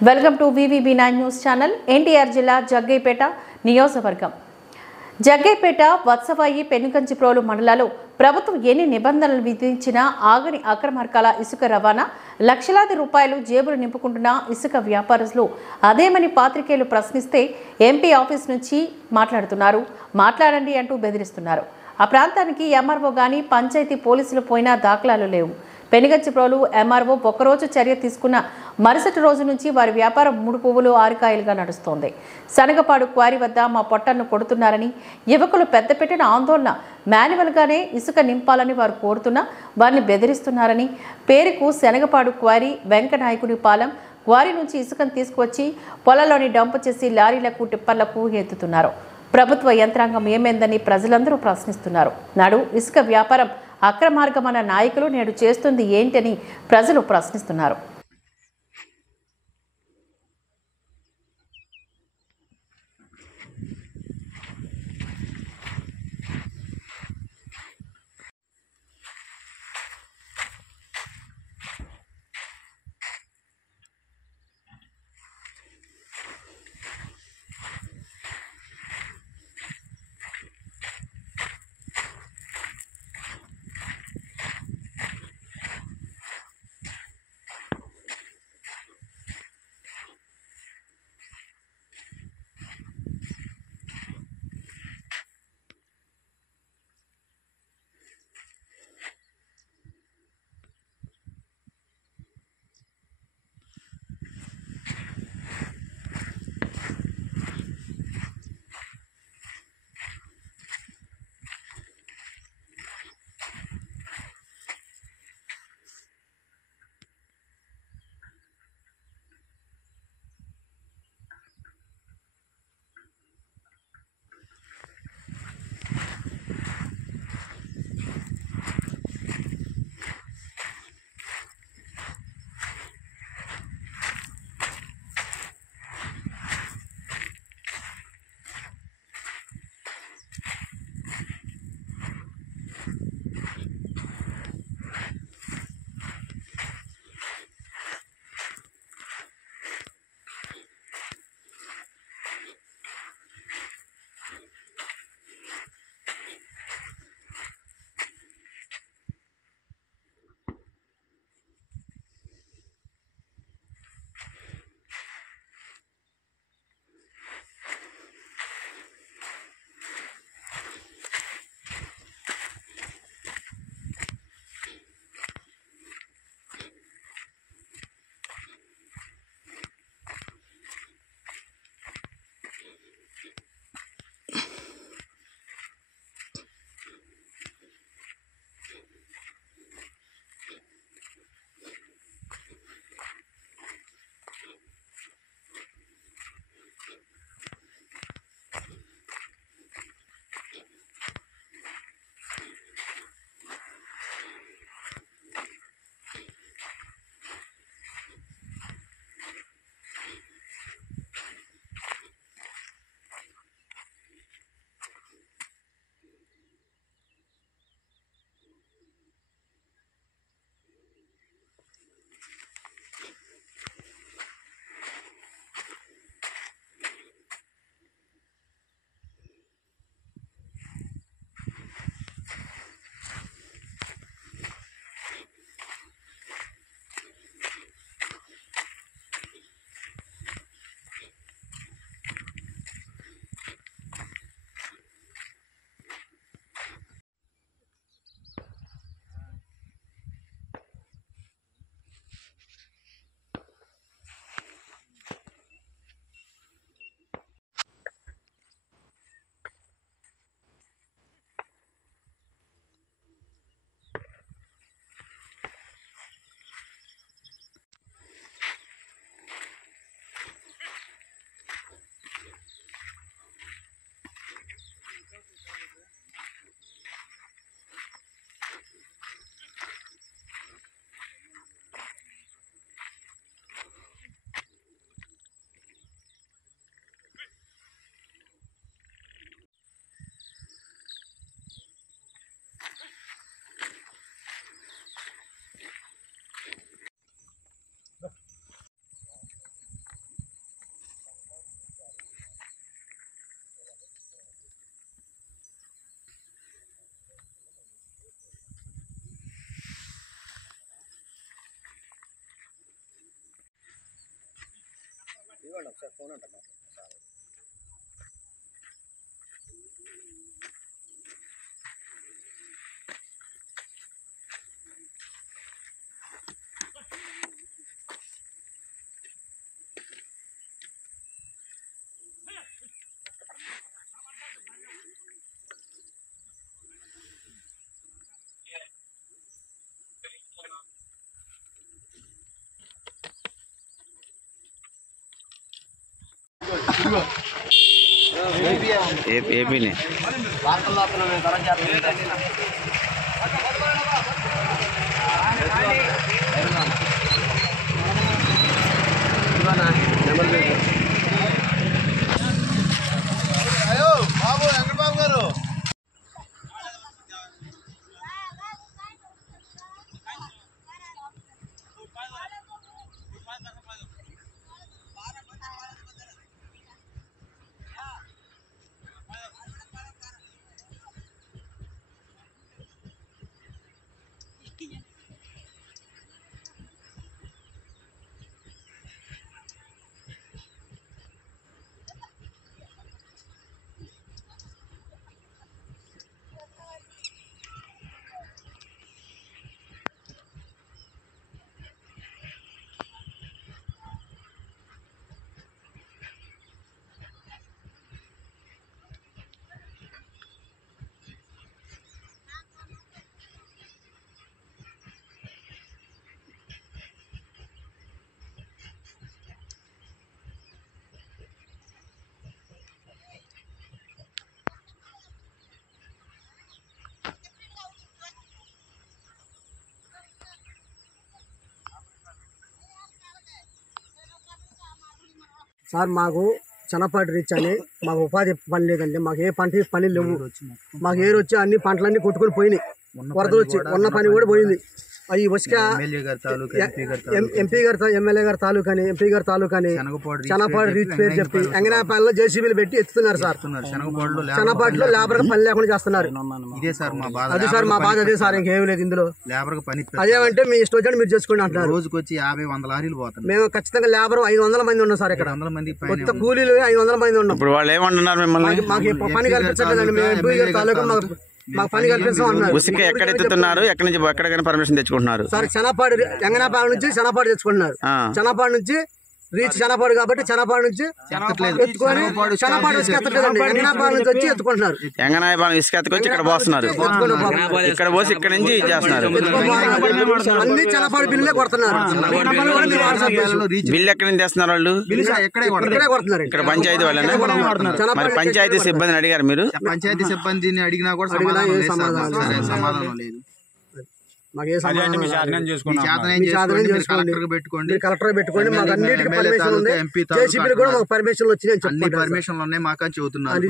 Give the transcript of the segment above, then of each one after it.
Welcome to VVB9 news channel. NTR జిల్లా జగ్గైపేట నియోజకవర్గం జగ్గైపేట వత్సవాయి పెనుగంచిప్రోలు మండలాల్లో ప్రభుత్వం ఎన్ని నిబంధనలు విధించినా ఆగని అక్రమార్కాల ఇసుక రవాణా, లక్షలాది రూపాయలు జేబులు నింపుకుంటున్న ఇసుక వ్యాపారస్తులు అదేమని పాత్రికేయులు ప్రశ్నిస్తే ఎంపీ ఆఫీస్ నుంచి మాట్లాడండి అంటూ బెదిరిస్తున్నారు. ఆ ప్రాంతానికి ఎంఆర్ఓ గాని పంచాయతీ పోలీసులు పోయినా దాఖలాలు లేవు. పెనుగంచిప్రోలు ఎంఆర్ఓ ఒక్కరోజు చర్య తీసుకున్న మరుసటి రోజు నుంచి వారి వ్యాపారం 3 పువ్వులు 6 కాయలుగా నడుస్తోంది. శనగపాడు క్వారీ వద్ద మా పొట్టను కొడుతున్నారని, యువకులు పెద్దపెట్టిన ఆందోళన మాన్యువల్గానే ఇసుక నింపాలని వారు కోరుతున్నా వారిని బెదిరిస్తున్నారని, పేరుకు శనగపాడు క్వారీ వెంకనాయకుని పాలెం క్వారీ నుంచి ఇసుకను తీసుకువచ్చి పొలంలోని డంపు చేసి లారీలకు టిప్పర్లకు ఎత్తుతున్నారు. ప్రభుత్వ యంత్రాంగం ఏమైందని ప్రజలందరూ ప్రశ్నిస్తున్నారు. నాడు ఇసుక వ్యాపారం అక్రమార్గమన్న నాయకులు నేడు చేస్తుంది ఏంటని ప్రజలు ప్రశ్నిస్తున్నారు. ఏపీనే బాబు వెంకటబాబు గారు సార్ మాకు చనపాటి రీచ్ అని మాకు ఉపాధి పని లేదండి. మాకు ఏ పని లేవు. మాకు ఏరు వచ్చి అన్ని పంటలన్నీ కొట్టుకొని పోయినాయి. వరదలు వచ్చి ఉన్న పని కూడా పోయింది. అవి వచ్చి ఎంపీ గారు ఎమ్మెల్యే గారు తాలూకాని ఎంపీ గారు తాలూకాని చనపాటి రీచ్ పేరు చెప్పి ఎంగనాపాలలో జేసీబీలు పెట్టి ఎత్తుతున్నారు సార్. చనపాటిలో లేబర్ పని లేకుండా చేస్తున్నారు. అది సార్ మా బాధ అదే సార్, ఇంకేం లేదు ఇందులో. అదేమంటే మీ ఇష్టం వచ్చి మీరు చేసుకోండి అంటున్నారు. రోజుకి వచ్చి 50-100 లారీలు పోతారు. మేము ఖచ్చితంగా లేబర్ 500 మంది ఉన్నాం సార్. ఇక్కడ కొత్త కూలీలు 500 మంది ఉన్నాం. ఇప్పుడు వాళ్ళు ఏమంటున్నారు మిమ్మల్ని? మాకు పని కల్పించలేదండి. మేము ఎంపీ గారి తాలూకా మాకు పని కల్పిస్తాం అన్నారు. ఉసిక ఎక్కడ ఎత్తుతున్నారు? ఎక్కడి నుంచి ఎక్కడికైనా పర్మిషన్ తెచ్చుకుంటున్నారు సార్? చనపాడు ఎంగనాపాడు నుంచి చనపాడు తెచ్చుకుంటున్నారు. చనపాడు నుంచి రీచ్ చనపాడు కాబట్టి చనపాడు నుంచి ఎత్తుకొని చనపాడు ఇసుక ఎత్తలేదండి. ఎంగనాపాడు నుంచి వచ్చి ఎత్తుకుంటున్నారు. ఎంగనాయపాలెం ఇసుక ఎత్తుకొచ్చి ఇక్కడ పోస్తున్నారు. ఇక్కడ పోసి ఇక్కడ నుంచి చేస్తున్నారు. అన్ని చనపాడు బిల్లులే కొడుతున్నారు. బిల్లు ఎక్కడి నుంచి తెస్తున్నారు వాళ్ళు? ఇక్కడే కొడుతున్నారు. ఇక్కడ పంచాయతీ వాళ్ళనే. మరి పంచాయతీ సిబ్బందిని అడిగారు మీరు? పంచాయతీ సిబ్బందిని అడిగినా కూడా సమాధానం లేదు. కలెక్టర్ పెట్టుకోండి. మాకు అన్నిటికీ పర్మిషన్ ఉంది. జేసీబీలు కూడా మాకు పర్మిషన్లు వచ్చినాయి. అన్ని పర్మిషన్లు ఉన్నాయి మాకని చెబుతున్నారు.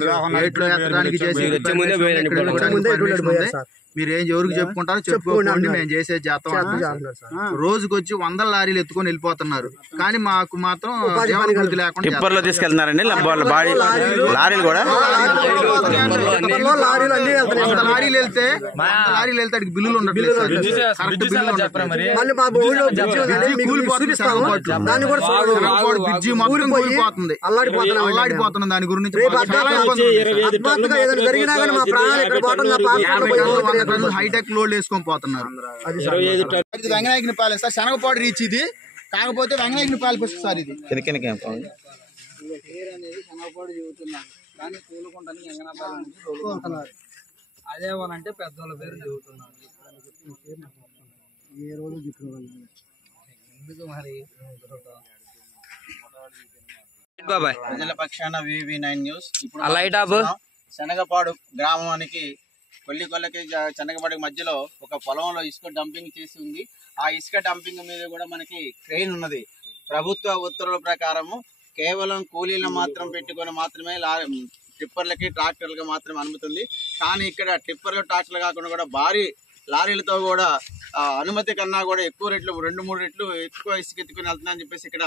మీరు ఏం ఎవరికి చెప్పుకుంటారో చెప్పుకోండి, మేము చేసే చేస్తాం. రోజుకి వచ్చి 100 లారీలు ఎత్తుకొని వెళ్ళిపోతున్నారు. కానీ మాకు మాత్రం లేకుండా టిప్పర్లో తీసుకెళ్తున్నారండి లారీలు కూడా. లారీలు వెళ్తే అడిగి బిల్లులు ఉండట్లేదు. బ్రిడ్జి మొత్తం కూలిపోతుంది, అల్లాడిపోతుంది. దాని గురించి హైటెక్ లోడ్ వేసుకొని పోతున్నారు. వెంగనాయకునిపాలెం సార్, శనగపాడు రీచ్ ఇది. కాకపోతే వెంగనాయకునిపాలెం సార్ ఇది. శనగపాడు చెబుతున్నారు కానీ తోలుకుంటాను వెంగనాపాలెం నుంచి తోలుకుంటున్నారు. అదేమనంటే పెద్దోళ్ళ పేరు చెబుతున్నారు. ఎందుకు మరి బాబాయ్ ప్రజల పక్షాన VV9 న్యూస్. ఇప్పుడు లైట్ ఆఫ్ శనగపాడు గ్రామానికి కొల్లికి శనగపాడు మధ్యలో ఒక పొలంలో ఇసుక డంపింగ్ చేసి ఉంది. ఆ ఇసుక డంపింగ్ మీద కూడా మనకి క్రెయిన్ ఉన్నది. ప్రభుత్వ ఉత్తర్వుల ప్రకారము కేవలం కూలీలను మాత్రం పెట్టుకొని మాత్రమే టిప్పర్లకి ట్రాక్టర్లకి మాత్రమే అనుమతి ఉంది. కానీ ఇక్కడ టిప్పర్లు ట్రాక్టర్లు కాకుండా కూడా భారీ లారీలతో కూడా అనుమతి కన్నా కూడా ఎక్కువ రెట్లు 2-3 రెట్లు ఎక్కువ ఇసుక ఎత్తుకుని వెళ్తున్నారని చెప్పేసి ఇక్కడ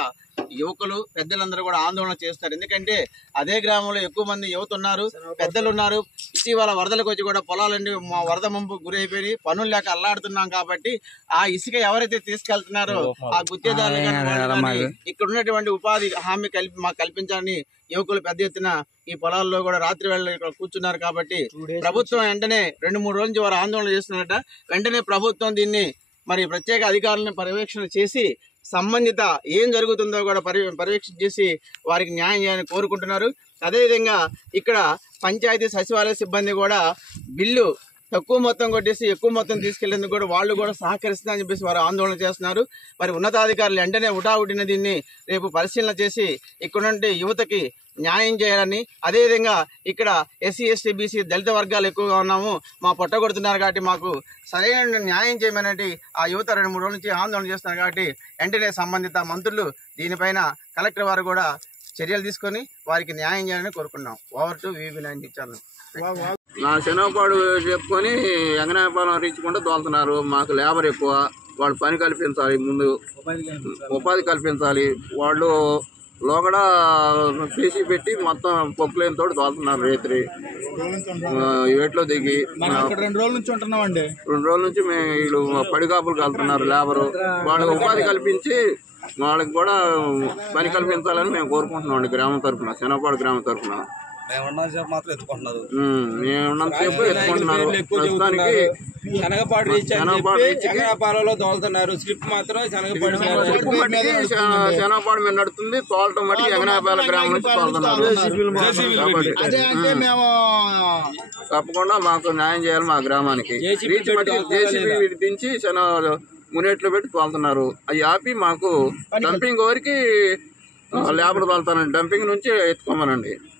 యువకులు పెద్దలందరూ కూడా ఆందోళన చేస్తారు. ఎందుకంటే అదే గ్రామంలో ఎక్కువ మంది యువత ఉన్నారు, పెద్దలు ఉన్నారు. ఇటీవల వరదలకు వచ్చి కూడా పొలాలన్నీ వరద ముంపు గురైపోయి పనులు లేక అల్లాడుతున్నాం కాబట్టి ఆ ఇసుక ఎవరైతే తీసుకెళ్తున్నారో ఆ గుత్తేదారులు కానీ ఇక్కడ ఉన్నటువంటి ఉపాధి హామీ మాకు కల్పించాలని యువకులు పెద్ద ఎత్తున ఈ పొలాల్లో కూడా రాత్రి వేళ ఇక్కడ కూర్చున్నారు. కాబట్టి ప్రభుత్వం వెంటనే 2-3 రోజుల నుంచి వారు ఆందోళన చేస్తున్నారట. వెంటనే ప్రభుత్వం దీన్ని మరి ప్రత్యేక అధికారులను పర్యవేక్షణ చేసి సంబంధిత ఏం జరుగుతుందో కూడా పర్యవేక్షణ చేసి వారికి న్యాయం చేయాలని కోరుకుంటున్నారు. అదేవిధంగా ఇక్కడ పంచాయతీ సచివాలయ సిబ్బంది కూడా బిల్లు తక్కువ మొత్తం కొట్టేసి ఎక్కువ మొత్తం తీసుకెళ్లేందుకు కూడా వాళ్ళు కూడా సహకరిస్తున్నారని చెప్పేసి వారు ఆందోళన చేస్తున్నారు. మరి ఉన్నతాధికారులు వెంటనే ఉటావుటిన దీన్ని రేపు పరిశీలన చేసి ఇక్కడ నుండి యువతకి న్యాయం చేయాలని, అదేవిధంగా ఇక్కడ ఎస్సీ ఎస్టీ బీసీ దళిత వర్గాలు ఎక్కువగా ఉన్నాము, మా పొట్టగొడుతున్నారు కాబట్టి మాకు సరైన న్యాయం చేయమనేది ఆ యువత 2-3 రోజుల నుంచి ఆందోళన చేస్తున్నారు. కాబట్టి వెంటనే సంబంధిత మంత్రులు దీనిపైన కలెక్టర్ వారు కూడా చర్యలు తీసుకొని వారికి న్యాయం చేయాలని కోరుకున్నాం. Over to VB90 channel. నా శనగపాడు చెప్పుకొని ఎంగనాయపాలెం రీచ్కుండా దోలుతున్నారు. మాకు లేబర్ ఎక్కువ, వాళ్ళు పని కల్పించాలి, ముందు ఉపాధి కల్పించాలి. వాళ్ళు లోగడ పీసీ పెట్టి మొత్తం పొక్కులేని తోటి దోలుతున్నారు. రేత్రి ఏట్లో దిగి 2 రోజుల నుంచి ఉంటున్నామండి. 2 రోజుల నుంచి మేము వీళ్ళు పడిగాపులు కలుతున్నారు లేబరు. వాళ్ళకి ఉపాధి కల్పించి వాళ్ళకి కూడా పని కల్పించాలని మేము కోరుకుంటున్నాం గ్రామం తరఫున, శనగపాడు గ్రామం తరఫున. మేమున్నంతసేపు మాత్రం ఎత్తుకుంటున్నారు. మేమున్నంతసేపు ఎత్తుకుంటున్నారు. ప్రస్తుతానికి శనగపాడులో తోలుతున్నారు. స్లిప్ మాత్రం శనగపాడు మీద నడుతుంది, తోలటం మట్టి ఎంగనాయపాలెం గ్రామం నుంచి తోలుతున్నారు. తప్పకుండా మాకు న్యాయం చేయాలి. మా గ్రామానికి రీచ్ మట్టి JCB దించి మునేట్లో పెట్టి తోలుతున్నారు. అవి ఆపి మాకు డంపింగ్ వరకు లేబర్ తోలుతానండి. డంపింగ్ నుంచి ఎత్తుకోమనండి.